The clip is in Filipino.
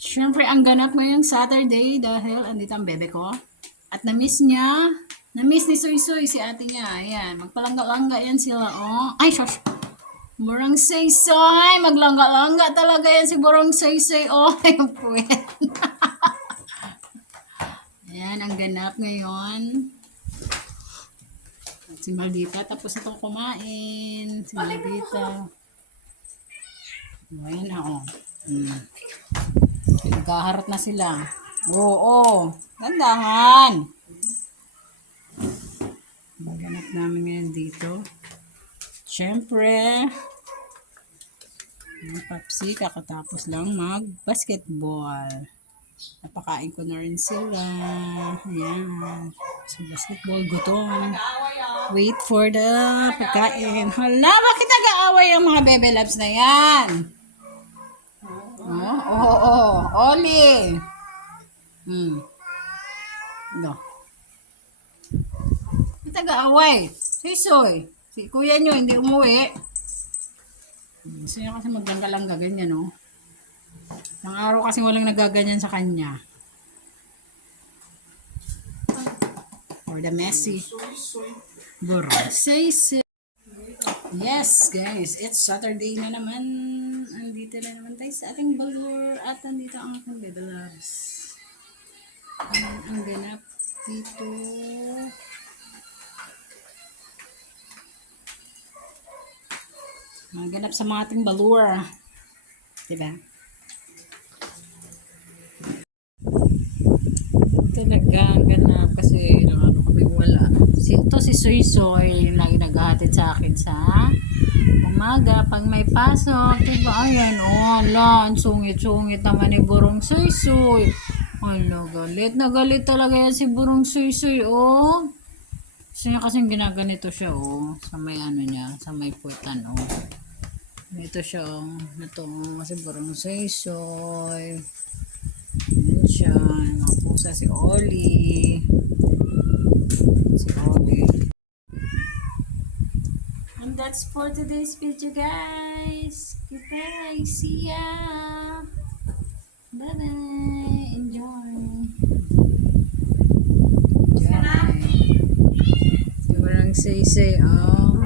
Siyempre, ang ganap ngayong Saturday dahil andito ang bebe ko. At na-miss niya. Na-miss ni Soy Soy si ate niya. Ayan, magpalangga-langga yan sila. Oh. Ay, shush. Burang Soy Soy. Maglangga-langga talaga yan si Burang Soy Soy. Oh, yung puwet. Ayan, ang ganap ngayon. At si Maldita, tapos itong kumain. Si Maldita. Ayan na, oh. Nagkaharap na sila. Oo. Gandahan. Maganap namin ngayon dito. Siyempre, ang Papsi, kakatapos lang mag-basketball. Napakain ko na rin sila. Ayan. So, basketball, gutom. Wait for the pagkain. Hala, bakit nag-aaway ang mga bebe loves na yan? Oo. Oli. No. Bakit nag-aaway? Sisoy. Si kuya nyo hindi umuwi. Gusto niya kasi maglangga-langga ganyan, no? Nang araw kasi walang nagaganyan sa kanya. For the messy. Say. Yes, guys. It's Saturday na naman. Andito na naman tayo sa ating balor. At andito ang ating bebe loves. Ang ganap dito. Ang ganap sa mga ating balor. Diba? Talaga ang ganap kasi ano kami wala. Ito si Soy Soy yung lagi naghahatid sa akin sa umaga pag may pasok. Diba? Ayan, ang sungit-sungit naman ni Burong Soy Soy. Ano, galit na galit talaga yan si Burong Soy Soy, oh. Gusto niya kasing ginaganito siya, oh. Sa may ano niya, sa may puwetan, oh. Ito siya, oh. Ito, kasi Burong Soy Soy. Ayan siya, mga pusa si Oli. And that's for today's video, guys. Goodbye. See ya. Bye-bye. Enjoy. Enjoy. Sobrang say, oh.